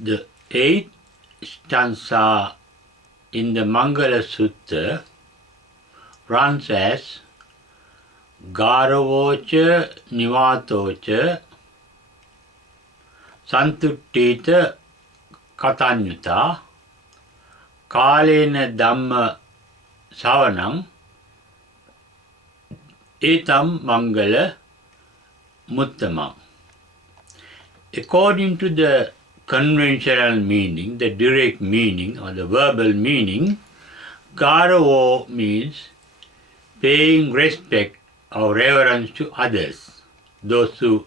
The eighth stanza in the Mangala Sutta runs as Garavocha Nivatocha Santuttita Katanyuta Kalena Dhamma Savanam Etam Mangala Muttamam. According to the conventional meaning, the direct meaning or the verbal meaning, Garavo means paying respect or reverence to others, those who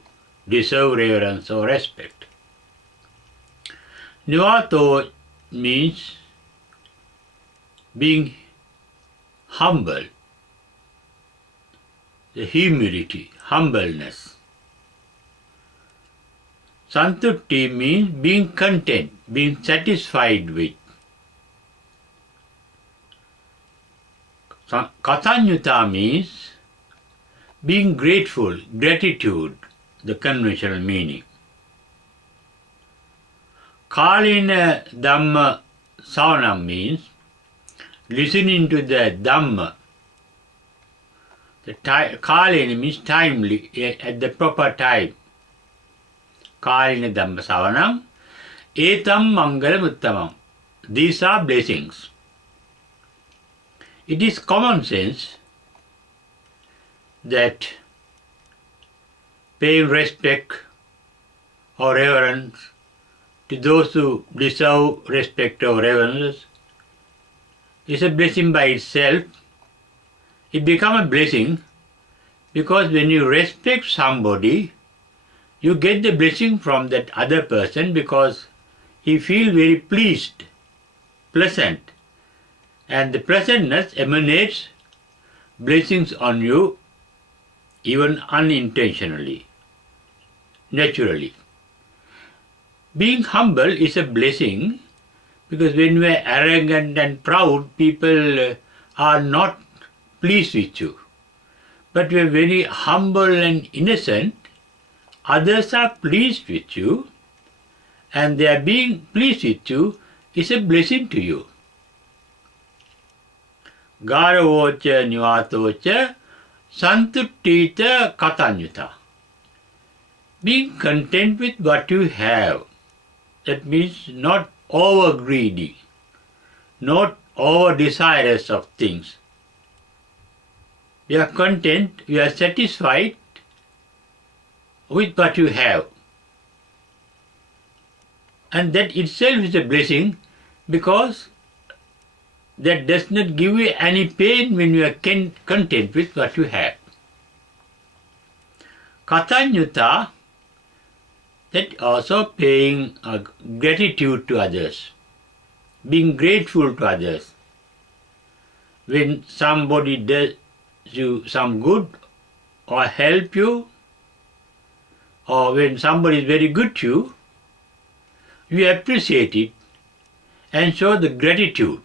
deserve reverence or respect. Nivato means being humble, the humility, humbleness. Santutti means being content, being satisfied with. Katanyuta means being grateful, gratitude, the conventional meaning. Kalena Dhamma Savanam means listening to the Dhamma. The Kalena means timely, at the proper time. Kalena Dhamma Savanam, Etam Mangala Muttamam. These are blessings. It is common sense that paying respect or reverence to those who deserve respect or reverence is a blessing by itself. It becomes a blessing because when you respect somebody, you get the blessing from that other person because he feels very pleased, pleasant, and the pleasantness emanates blessings on you even unintentionally, naturally. Being humble is a blessing because when you are arrogant and proud, people are not pleased with you. But you are very humble and innocent, others are pleased with you, and their being pleased with you is a blessing to you. Garavocha Nivatocha Santuttita Katanyuta. Being content with what you have. That means not over greedy, not over desirous of things. You are content, you are satisfied with what you have. And that itself is a blessing because that does not give you any pain when you are content with what you have. Katanyuta, that also paying gratitude to others, being grateful to others. When somebody does you some good or help you, or when somebody is very good to you, you appreciate it and show the gratitude.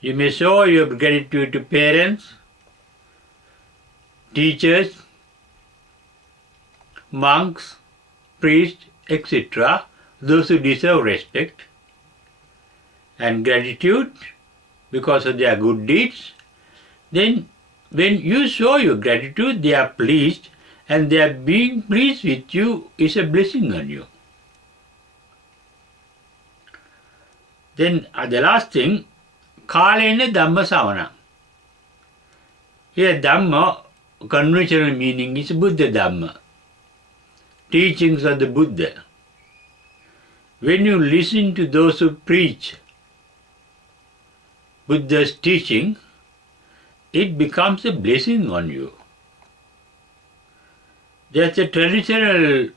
You may show your gratitude to parents, teachers, monks, priests, etc., those who deserve respect and gratitude because of their good deeds. Then when you show your gratitude, they are pleased, and their being pleased with you is a blessing on you. Then the last thing, Kalena Dhamma Savana. Here Dhamma, conventional meaning is Buddha Dhamma, teachings of the Buddha. When you listen to those who preach Buddha's teaching, it becomes a blessing on you. There's a traditional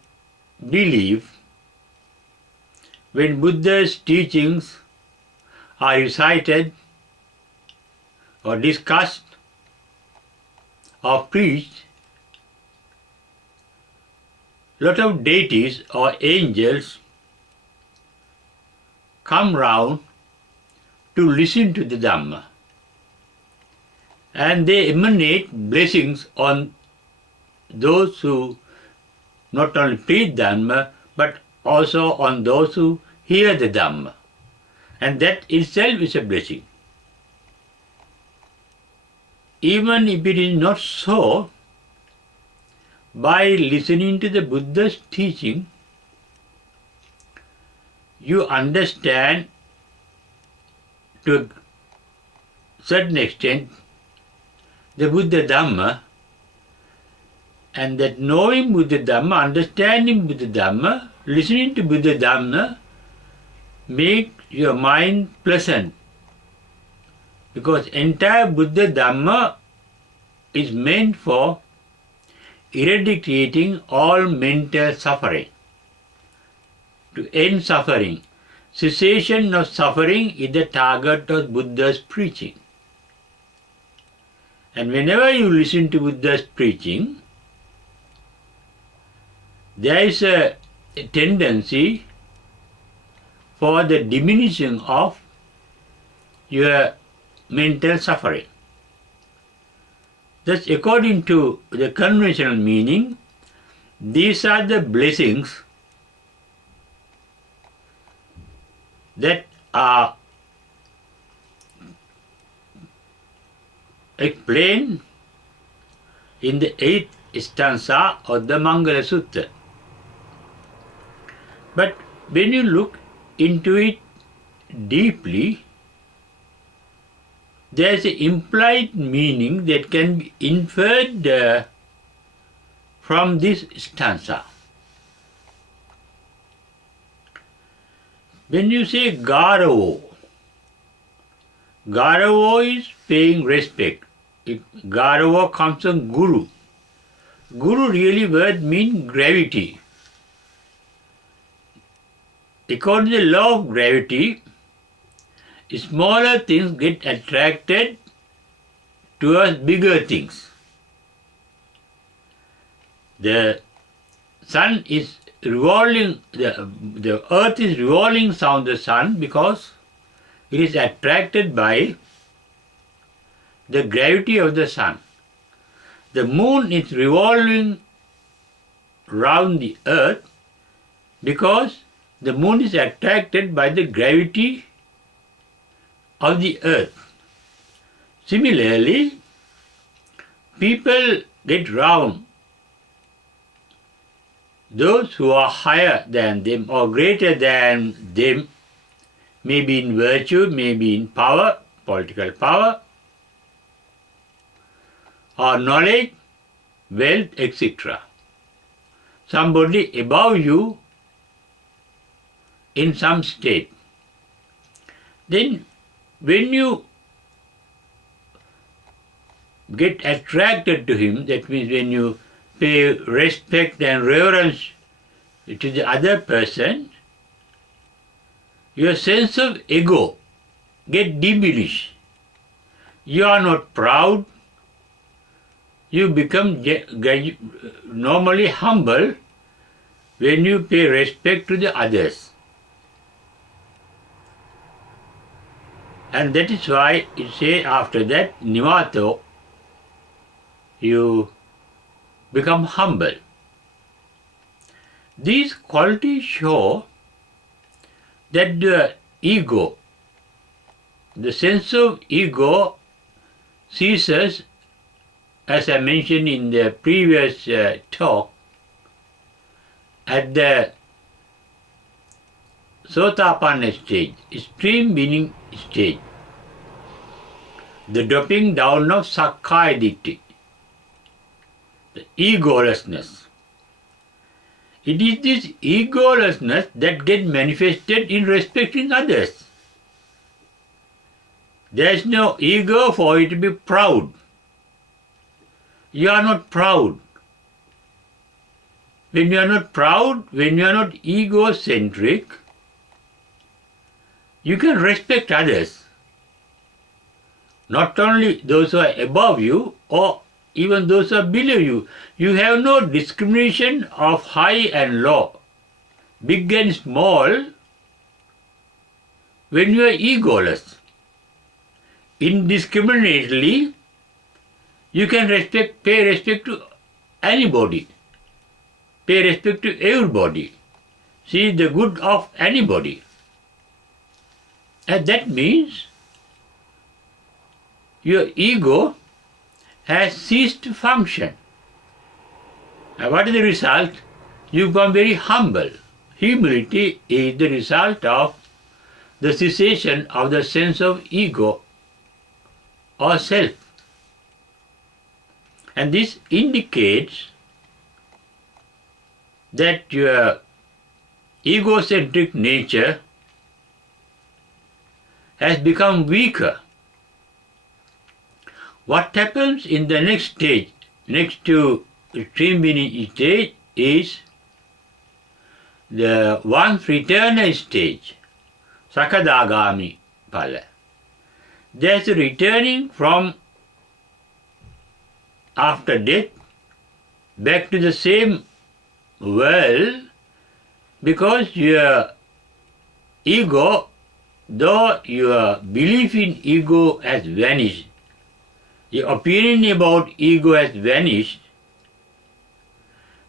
belief when Buddha's teachings are recited or discussed or preached, lot of deities or angels come round to listen to the Dhamma, and they emanate blessings on those who not only preach Dhamma but also on those who hear the Dhamma. And that itself is a blessing. Even if it is not so, by listening to the Buddha's teaching, you understand to a certain extent the Buddha Dhamma, and that knowing Buddha Dhamma, understanding Buddha Dhamma, listening to Buddha Dhamma make your mind pleasant, because entire Buddha Dhamma is meant for eradicating all mental suffering, to end suffering. Cessation of suffering is the target of Buddha's preaching. And whenever you listen to Buddha's preaching, there is a tendency for the diminishing of your mental suffering. Thus, according to the conventional meaning, these are the blessings that are explained in the 8th stanza of the Mangala Sutta. But when you look into it deeply, there is an implied meaning that can be inferred from this stanza. When you say Garavo, Garavo is paying respect. Garavo comes from Guru. Guru really word means gravity. According to the law of gravity, smaller things get attracted towards bigger things. The sun is revolving, the earth is revolving around the sun because it is attracted by the gravity of the sun. The moon is revolving round the earth because the moon is attracted by the gravity of the earth. Similarly, people get round those who are higher than them or greater than them, maybe in virtue, maybe in power, political power, or knowledge, wealth, etc. Somebody above you in some state. Then when you get attracted to him, that means when you pay respect and reverence to the other person, your sense of ego get diminished. You are not proud. You become normally humble when you pay respect to the others. And that is why it says after that, nivato, you become humble. These qualities show that the ego, the sense of ego ceases, as I mentioned in the previous talk, at the Sotapanna stage, extreme meaning stage, the dropping down of Sakkaya Ditthi, the egolessness. It is this egolessness that gets manifested in respecting others. There is no ego for you to be proud. You are not proud. When you are not proud, when you are not egocentric, you can respect others. Not only those who are above you or even those who are below you. You have no discrimination of high and low, big and small, when you are egoless. Indiscriminately, you can pay respect to anybody, pay respect to everybody. see the good of anybody. And that means your ego has ceased to function. And what is the result? You become very humble. Humility is the result of the cessation of the sense of ego or self. And this indicates that your egocentric nature has become weaker. What happens in the next stage, next to extreme meaning stage, is the once returner stage, Sakadagami Pala. There's a returning from after death back to the same world, because your ego, though your belief in ego has vanished, your opinion about ego has vanished,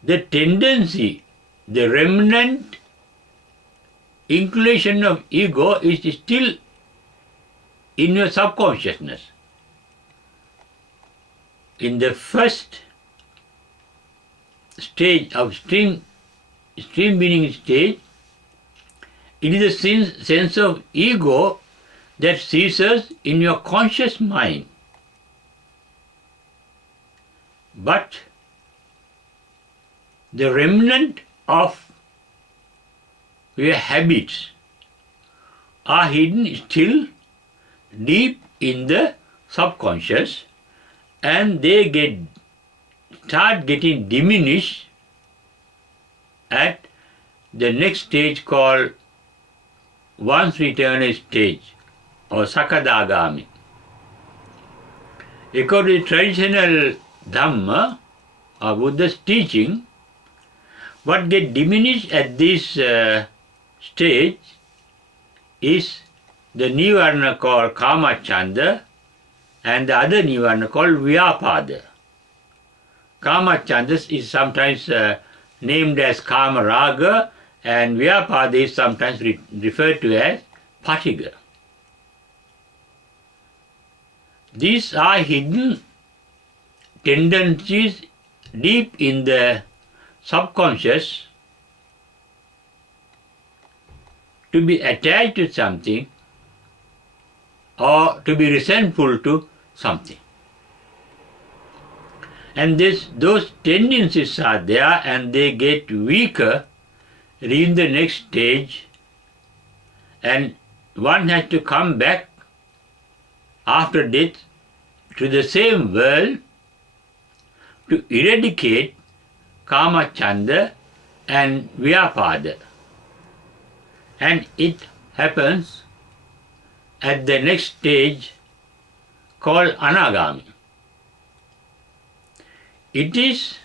the tendency, the remnant inclination of ego is still in your subconsciousness. In the first stage of stream meaning stage, it is the sense of ego that ceases in your conscious mind. But the remnant of your habits are hidden still deep in the subconscious, and they start getting diminished at the next stage called once returner stage or Sakadagami. According to traditional Dhamma or Buddha's teaching, what gets diminished at this stage is the Nirvana called Kamachanda and the other Nirvana called Vyapada. Kamachanda is sometimes named as Kamaraga, and Vyapada is sometimes referred to as Patiga. These are hidden tendencies deep in the subconscious to be attached to something or to be resentful to something. And those tendencies are there, and they get weaker in the next stage, and one has to come back after death to the same world to eradicate Kamachanda and Vyapada. And it happens at the next stage called Anagami. It is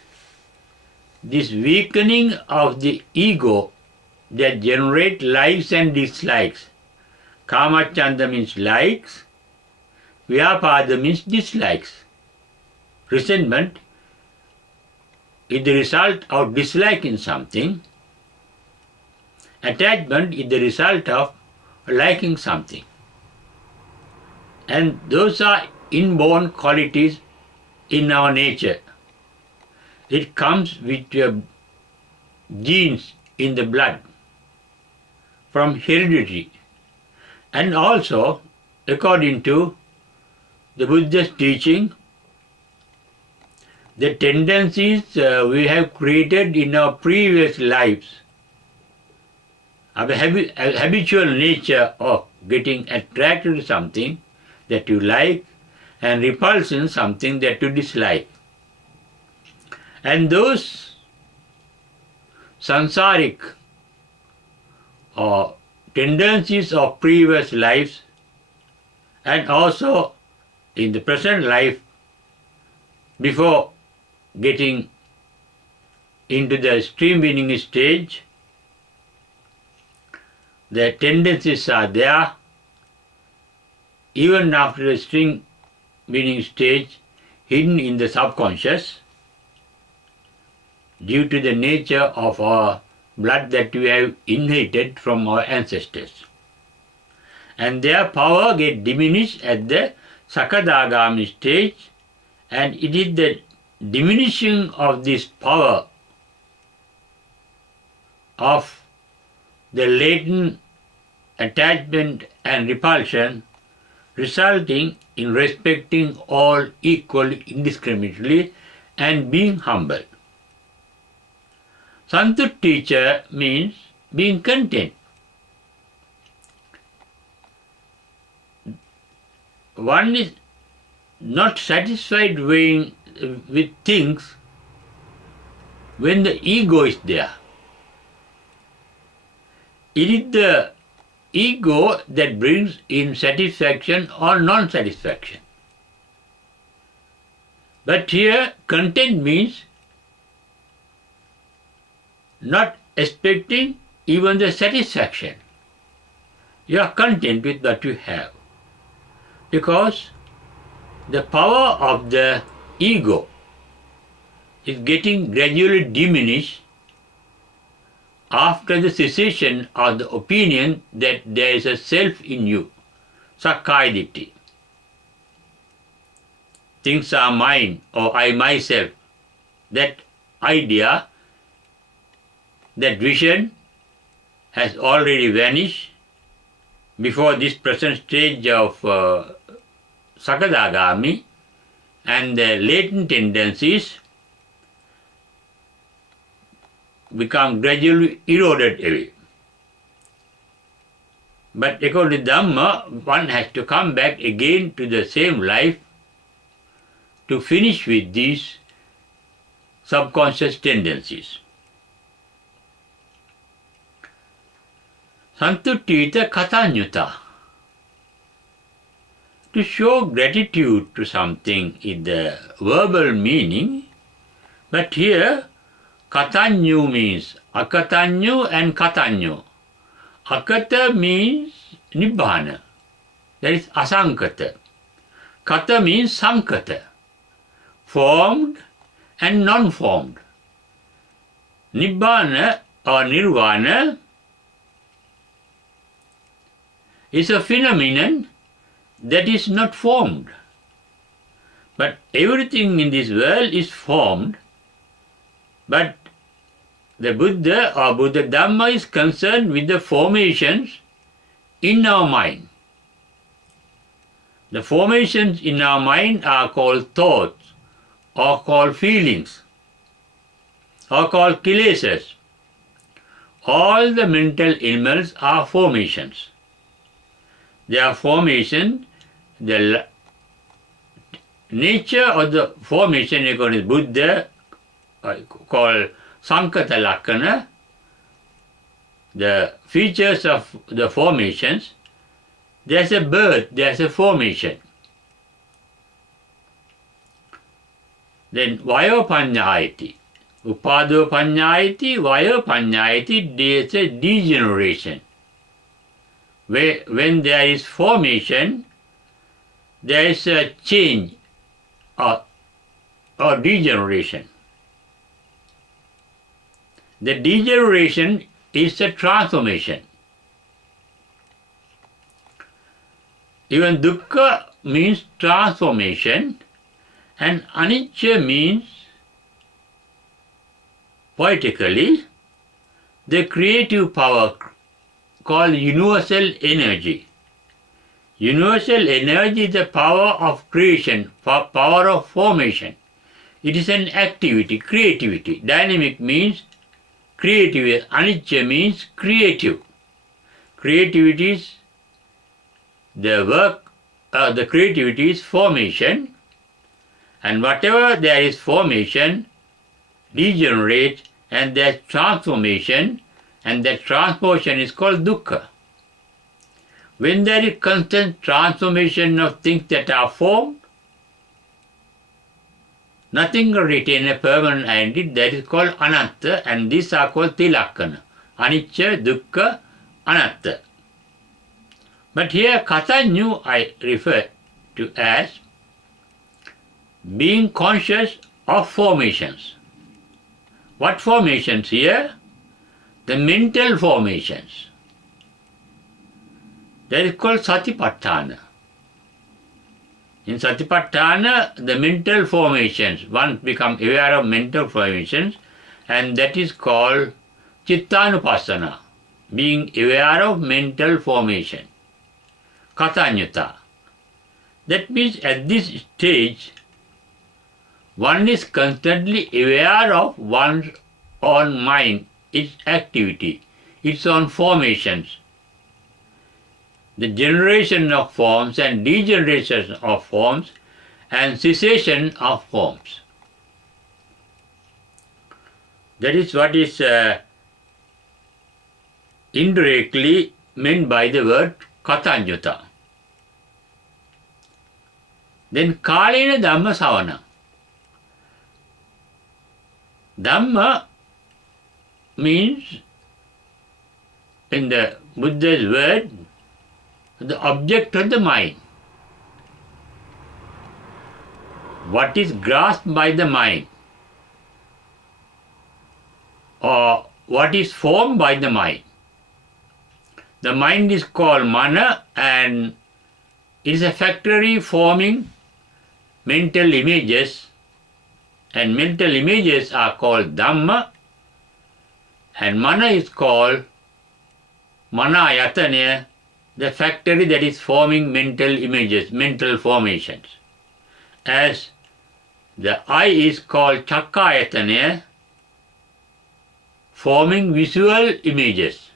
this weakening of the ego that generates likes and dislikes. Kamachanda means likes, Vyapada means dislikes. Resentment is the result of disliking something. Attachment is the result of liking something. And those are inborn qualities in our nature. It comes with your genes in the blood, from heredity. And also, according to the Buddha's teaching, the tendencies we have created in our previous lives, our habitual nature of getting attracted to something that you like and repulsion something that you dislike. And those sansaric or tendencies of previous lives and also in the present life before getting into the stream meaning stage, the tendencies are there even after the stream meaning stage, hidden in the subconscious due to the nature of our blood that we have inherited from our ancestors. And their power get diminished at the Sakadagami stage, and it is the diminishing of this power of the latent attachment and repulsion resulting in respecting all equally indiscriminately and being humble. Santuttica means being content. One is not satisfied with things when the ego is there. It is the ego that brings in satisfaction or non-satisfaction. But here, content means not expecting even the satisfaction. You are content with what you have, because the power of the ego is getting gradually diminished after the cessation of the opinion that there is a self in you, Sakkaya Ditthi. Things are mine, or I myself. That idea, that vision has already vanished before this present stage of Sakadagami, and the latent tendencies become gradually eroded away. But according to Dhamma, one has to come back again to the same life to finish with these subconscious tendencies. Santuttita Katanyuta. To show gratitude to something is the verbal meaning, but here Katanyu means Akatanyu and Katanyu. Akata means Nibbana, that is Asankata. Kata means Sankata, formed and non-formed. Nibbana or Nirvana is a phenomenon that is not formed. But everything in this world is formed, but the Buddha or Buddha Dhamma is concerned with the formations in our mind. The formations in our mind are called thoughts, or called feelings, or called kilesas. All the mental animals are formations. They are formations. The nature of the formation, according to Buddha, called Sankata Lakkana, the features of the formations, there's a birth, there's a formation. Then Vayo Panyayati, Upado Panyayati, Vayo Panyayati, there's a degeneration. When there is formation, there is a change or degeneration. The degeneration is a transformation. Even dukkha means transformation, and anicca means, poetically, the creative power called universal energy. Universal energy is the power of creation, power of formation. It is an activity, creativity. Dynamic means creative. Anicca means creative. Creativity is the work, the creativity is formation, and whatever there is formation degenerates, and there is transformation, and that transformation is called dukkha. When there is constant transformation of things that are formed, nothing will retain a permanent identity. That is called anatta, and these are called tilakkana. Anicca, dukkha, anatta. But here Katanyu I refer to as being conscious of formations. What formations here? the mental formations. That is called satipatthana. In satipatthana, the mental formations, one becomes aware of mental formations, and that is called chittanupassana, being aware of mental formation. Katanyuta. That means at this stage, one is constantly aware of one's own mind, its activity, its own formations, the generation of forms and degeneration of forms and cessation of forms. That is what is indirectly meant by the word katanyuta. Then kalena dhamma savana. Dhamma means, in the Buddha's word, the object of the mind. What is grasped by the mind, or what is formed by the mind. The mind is called mana and is a factory forming mental images, and mental images are called dhamma, and mana is called manayatana, the factory that is forming mental images, mental formations. As the eye is called chakkayatana, forming visual images.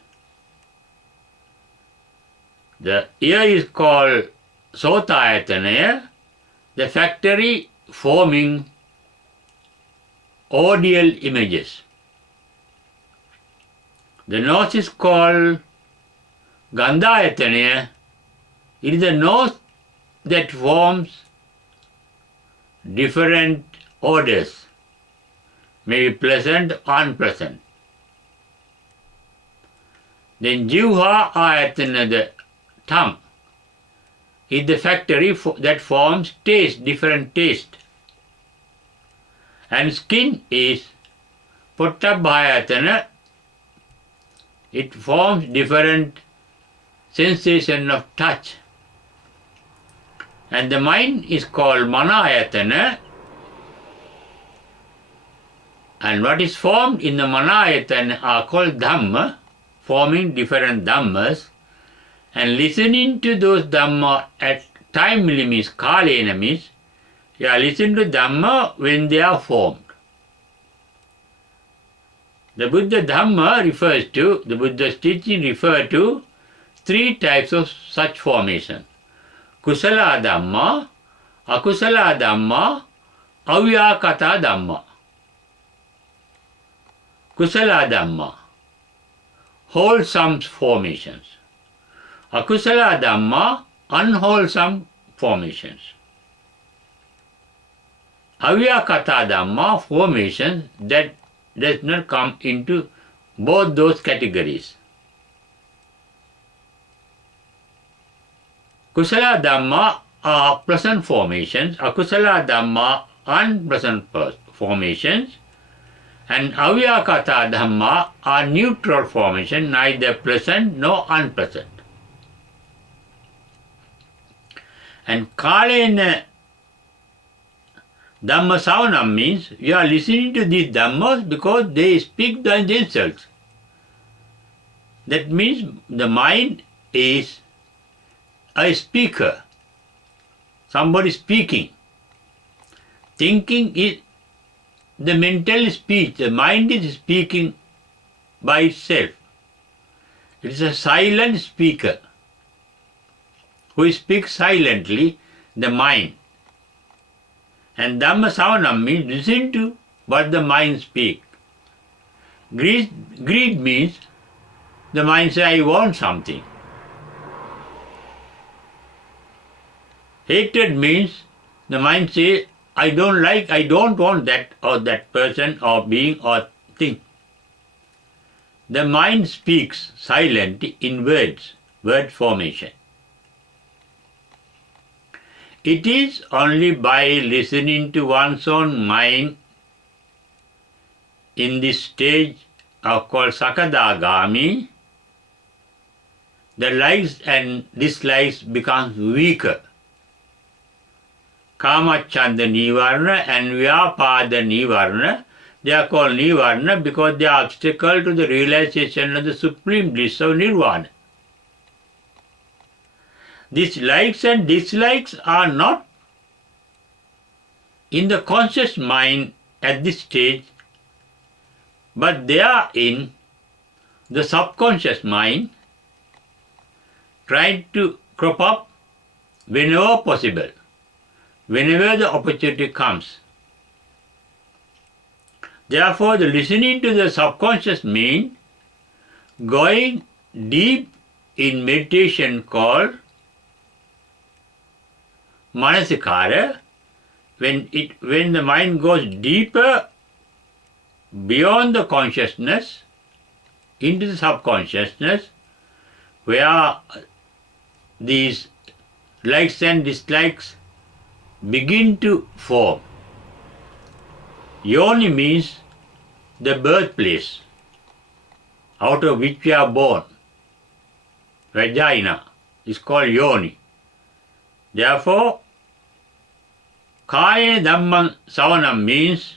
The ear is called sotayatana, the factory forming audial images. The nose is called gandhayatana. It is the nose that forms different odors, maybe pleasant or unpleasant. Then jivha ayatana, the tongue, is the factory that forms taste, different taste. And skin is pottabhayatana, it forms different sensation of touch. And the mind is called manayatana, and what is formed in the manayatana are called dhamma, forming different dhammas, and listening to those dhamma at time limits, kalena means, you are listening to dhamma when they are formed. The Buddha Dhamma refers to, the Buddha's teaching refer to three types of such formation. Kusala Dhamma, Akusala Dhamma, Avyakata Dhamma. Kusala Dhamma, wholesome formations. Akusala Dhamma, unwholesome formations. Avyakata Dhamma, formations that does not come into both those categories. Kusala Dhamma are pleasant formations, Akusala Dhamma unpleasant formations, and Avyakata Dhamma are neutral formations, neither pleasant nor unpleasant. And Kalena Dhamma Savanam means you are listening to these Dhammas because they speak themselves. That means the mind is a speaker, somebody speaking. Thinking is the mental speech, the mind is speaking by itself. It is a silent speaker who speaks silently, the mind. And Dhamma Savanam means listen to what the mind speaks. Greed means the mind says, I want something. Hatred means the mind says, I don't want that or that person or being or thing. The mind speaks silently in words, word formation. It is only by listening to one's own mind in this stage are called Sakadagami, the likes and dislikes becomes weaker. Kamachanda Nirvana and Vyapada Nirvana, they are called Nirvana because they are obstacle to the realization of the supreme bliss of Nirvana. These likes and dislikes are not in the conscious mind at this stage, but they are in the subconscious mind, trying to crop up whenever possible, whenever the opportunity comes. Therefore, the listening to the subconscious means going deep in meditation called manasikara. When the mind goes deeper beyond the consciousness into the subconsciousness, where these likes and dislikes begin to form. Yoni means the birthplace out of which we are born. Vagina is called yoni. Therefore, Kaya Dhamman Savanam means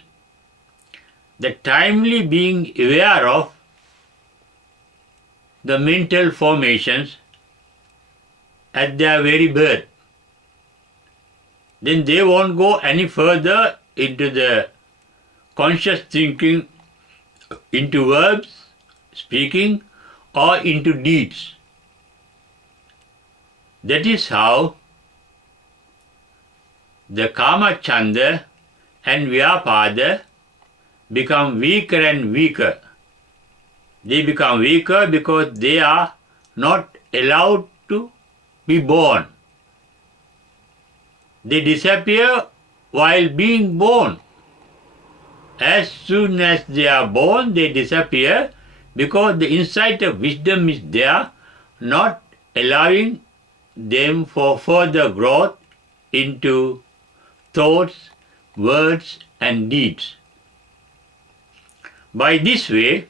the timely being aware of the mental formations at their very birth. Then they won't go any further into the conscious thinking, into verbs, speaking, or into deeds. That is how the Kama Chanda and Vyapada become weaker and weaker. They become weaker because they are not allowed to be born. They disappear while being born. As soon as they are born, they disappear because the insight of wisdom is there, not allowing them for further growth into thoughts, words, and deeds. By this way,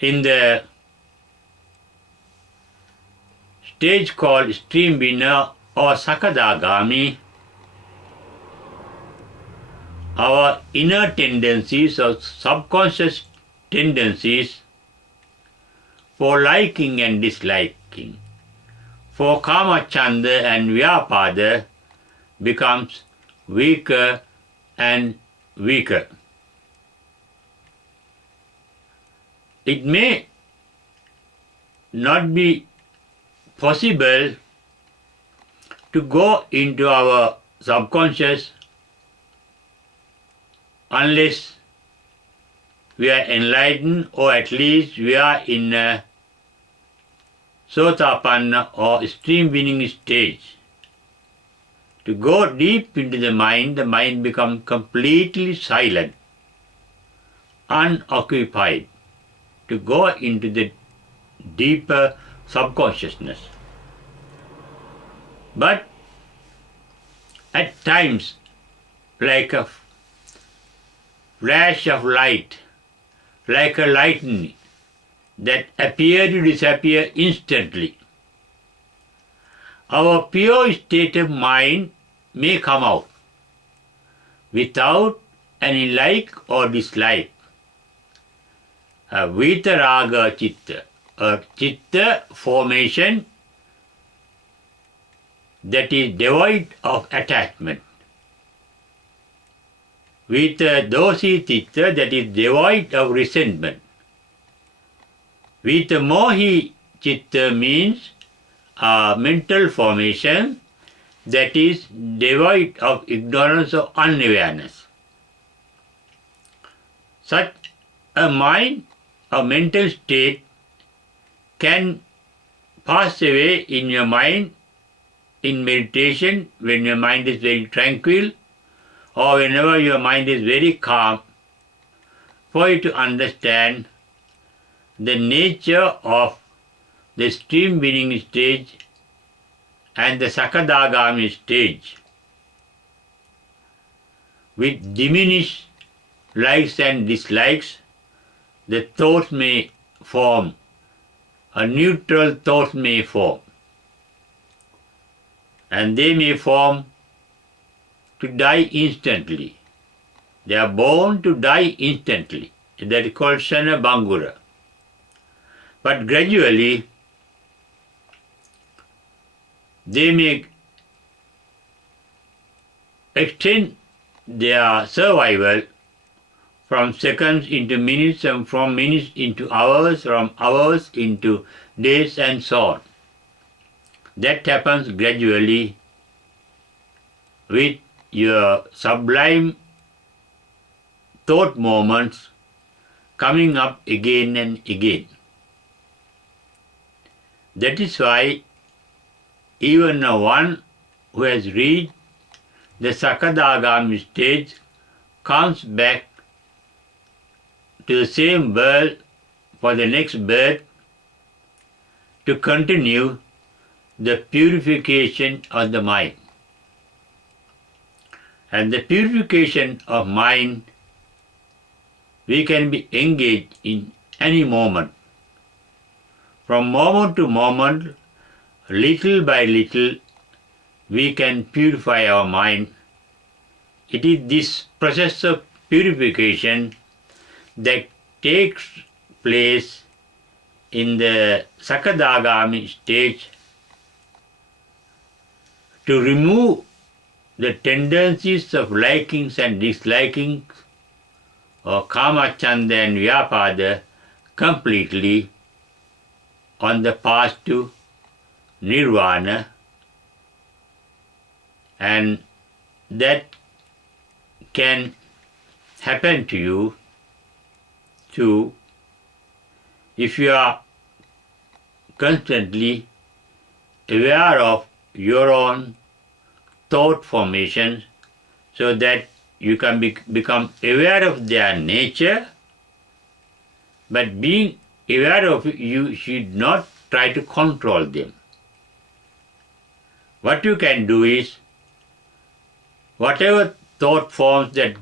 in the stage called stream winner or Sakadagami, our inner tendencies or subconscious tendencies for liking and disliking, for Kama Chanda and Vyapada becomes weaker and weaker. It may not be possible to go into our subconscious unless we are enlightened, or at least we are in a Sotapanna or stream winning stage. To go deep into the mind becomes completely silent, unoccupied, to go into the deeper subconsciousness. But at times, like a flash of light, like a lightning that appear to disappear instantly, our pure state of mind may come out without any like or dislike. A vitaraga chitta, a chitta formation that is devoid of attachment. Vita-dosi chitta, that is devoid of resentment. Vita-mohi chitta means a mental formation that is devoid of ignorance or unawareness. Such a mind, a mental state, can pass away in your mind in meditation when your mind is very tranquil, or whenever your mind is very calm, for you to understand the nature of the stream winning stage and the Sakadagami stage. With diminished likes and dislikes, the thoughts may form, a neutral thoughts may form, and they may form to die instantly. They are born to die instantly. That is called Shana Bangura. But gradually, they may extend their survival from seconds into minutes, and from minutes into hours, from hours into days, and so on. That happens gradually with your sublime thought moments coming up again and again. That is why even one who has reached the Sakadagami stage comes back to the same world for the next birth to continue the purification of the mind. And the purification of mind, we can be engaged in any moment. From moment to moment, little by little, we can purify our mind. It is this process of purification that takes place in the Sakadagami stage to remove the tendencies of likings and dislikings, or Kama, Chanda and Vyapada, completely on the path to Nirvana. And that can happen to you too if you are constantly aware of your own thought formations, so that you can become aware of their nature. But being aware of it, you should not try to control them. What you can do is, whatever thought forms that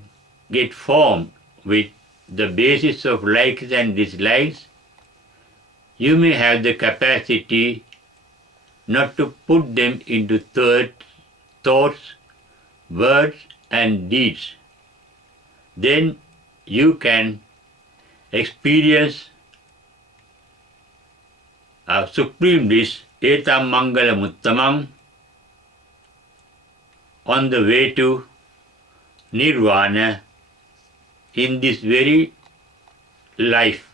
get formed with the basis of likes and dislikes, you may have the capacity not to put them into thoughts, words and deeds. Then you can experience a supreme bliss, etam mangala muttamam, on the way to Nirvana in this very life.